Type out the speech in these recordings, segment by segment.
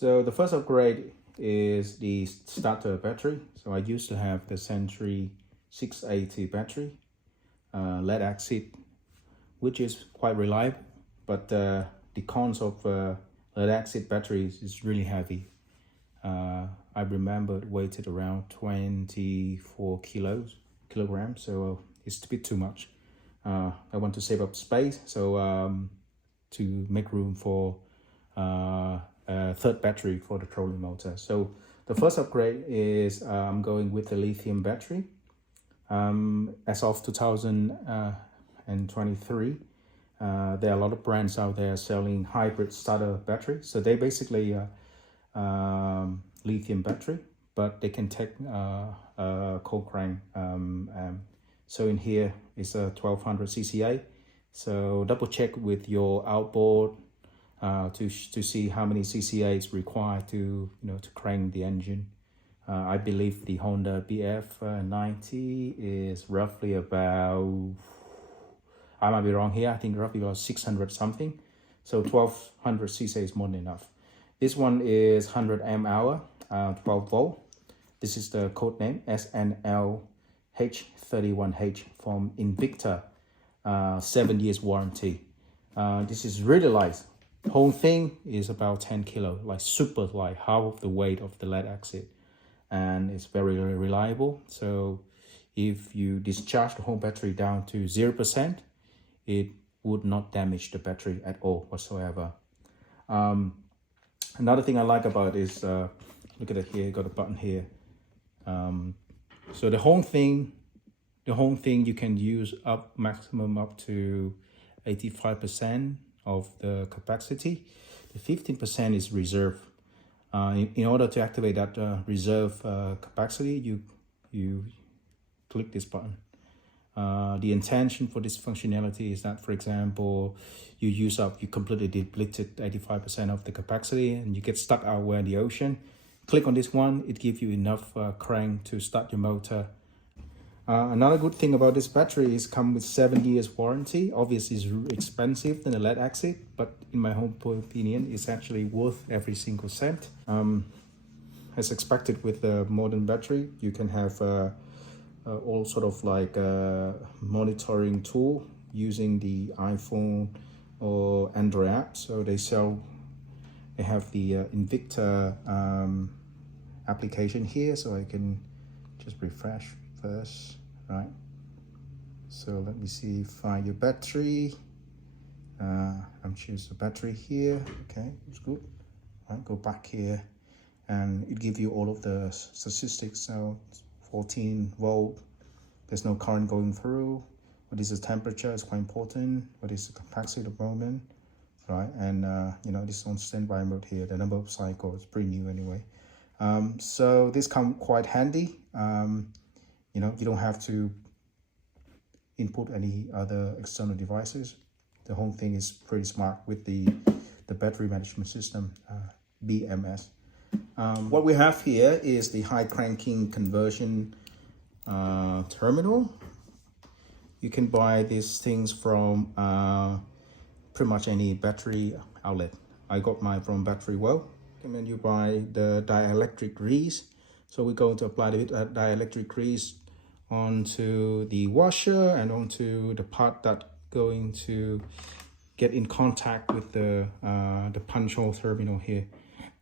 So the first upgrade is the starter battery. So I used to have the Century 680 battery, lead acid, which is quite reliable, but the cons of lead acid batteries is really heavy. I remember it weighted around 24 kilograms, so it's a bit too much. I want to save up space, so to make room for a third battery for the trolling motor. So the first upgrade is I'm going with the lithium battery. As of 2023, there are a lot of brands out there selling hybrid starter batteries. So they basically lithium battery, but they can take cold crank. So in here is a 1200 CCA. So double check with your outboard to see how many CCA is required to to crank the engine. I believe the Honda BF90 is roughly about, I might be wrong here, I think roughly about 600 something. So 1200 CCA is more than enough. This one is 100 amp-hour, 12 volt. This is the code name SNLH31H from INVICTA, 7 years warranty. This is really light. The whole thing is about 10 kilo, like super light, half of the weight of the lead acid. And it's very reliable. So if you discharge the whole battery down to 0%, it would not damage the battery at all whatsoever. Another thing I like about it is, look at it here, got a button here. So the whole thing you can use up maximum up to 85% of the capacity. The 15% is reserve. In order to activate that reserve capacity, you click this button. The intention for this functionality is that, for example, you completely depleted 85% of the capacity and you get stuck out there in the ocean. Click on this one, it gives you enough crank to start your motor. Another good thing about this battery is come with 7 years warranty. Obviously it's expensive than the lead acid, but in my humble opinion, it's actually worth every single cent. As expected with the modern battery, you can have all sort of like monitoring tool using the iPhone or Android app. So they have the INVICTA application here, so I can just refresh first, right? So let me see, find your battery. I'm choose the battery here. Okay, it's good. Right, go back here, and it gives you all of the statistics. So 14 volt. There's no current going through. What is the temperature? It's quite important. What is the capacity at the moment? Right, and this is on standby mode here. The number of cycles, pretty new anyway. So this comes quite handy. You don't have to input any other external devices. The whole thing is pretty smart with the battery management system, BMS. What we have here is the high cranking conversion terminal. You can buy these things from pretty much any battery outlet. I got mine from Battery Well. And then you buy the dielectric grease. So we're going to apply the dielectric grease onto the washer and onto the part that going to get in contact with the punch hole terminal here.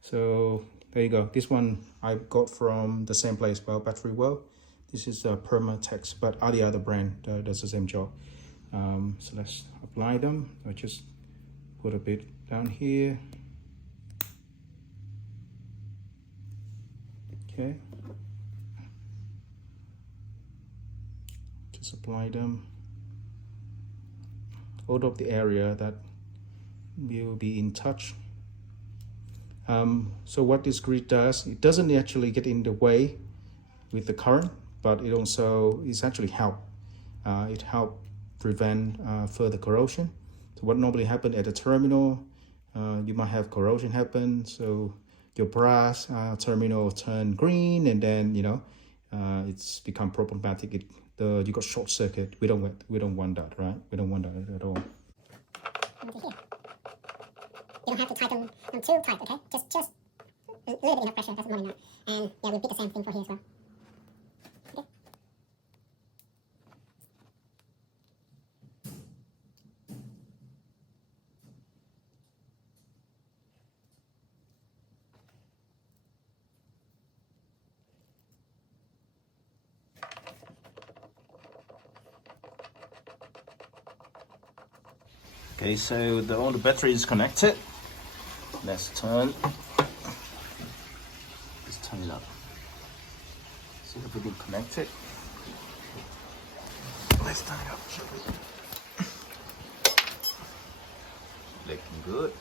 So there you go. This one I got from the same place, well, Battery Well. This is Permatex, but the other brand does the same job. So let's apply them. I just put a bit down here. Okay. Just apply them out of the area that will be in touch. So what this grease does, it doesn't actually get in the way with the current, but it also is actually help. It helps prevent further corrosion. So what normally happens at the terminal, you might have corrosion happen. So your brass terminal turn green, and then it's become problematic. You got short circuit. We don't want that, right? We don't want that at all. You don't have to tighten them too tight, okay? Just little bit enough pressure, that's more than that. And yeah, we'll repeat the same thing for here as well. Okay, so all the battery is connected. Let's turn. Let's turn it up. See everything connected. Let's turn it up, shall we? Looking good.